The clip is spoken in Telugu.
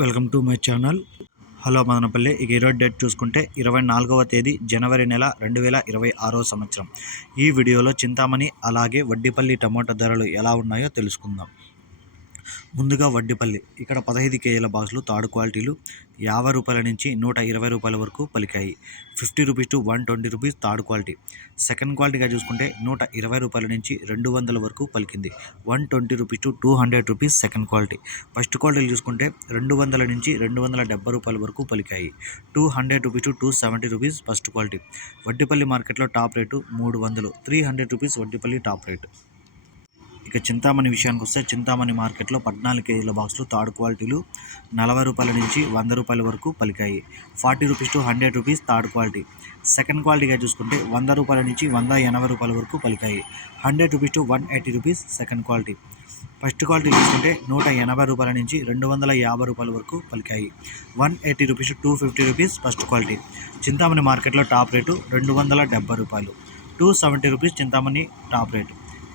Welcome to my channel. Hello Madanapalle ఇక ఈరోజు డేట్ చూసుకుంటే ఇరవై నాలుగవ తేదీ జనవరి నెల రెండు వేల ఇరవై ఆరో సంవత్సరం. ఈ వీడియోలో చింతామణి అలాగే వడ్డిపల్లి టమోటా ధరలు ఎలా ఉన్నాయో తెలుసుకుందాం. ముందుగా వడ్డిపల్లి. ఇక్కడ పదహైదు కేజీల బాక్సులు తాడు క్వాలిటీలు యాభై రూపాయల నుంచి నూట ఇరవై రూపాయల వరకు పలికాయి. Fifty rupees to one twenty rupees third quality. Second క్వాలిటీగా చూసుకుంటే నూట ఇరవై రూపాయల నుంచి రెండు వందల వరకు పలికింది. One twenty rupees to two hundred rupees second quality. First క్వాలిటీలు చూసుకుంటే రెండు వందల నుంచి రెండు వందల డెబ్బై రూపాయల వరకు పలికాయి. Two hundred rupees to two seventy rupees first quality. Vaddipalli మార్కెట్లో టాప్ రేటు మూడు వందలు. Three hundred rupees Vaddipalli top rate. ఇక చింతామణి విషయానికి వస్తే చింతామణి మార్కెట్లో పద్నాలుగు కేజీల బాక్సులు థర్డ్ క్వాలిటీలు నలభై రూపాయల నుంచి వంద రూపాయల వరకు పలికాయి. Forty rupees to hundred rupees third quality. Second క్వాలిటీగా చూసుకుంటే వంద రూపాయల నుంచి వంద ఎనభై రూపాయల వరకు పలికాయి. Hundred rupees to one eighty rupees second quality. First quality చూసుకుంటే నూట ఎనభై రూపాయల నుంచి రెండు వందల యాభై రూపాయల వరకు పలికాయి. One eighty rupees two fifty rupees first quality. Chintamani మార్కెట్లో టాప్ రేటు రెండు వందల డెబ్బై రూపాయలు. Two seventy rupees Chintamani top rate.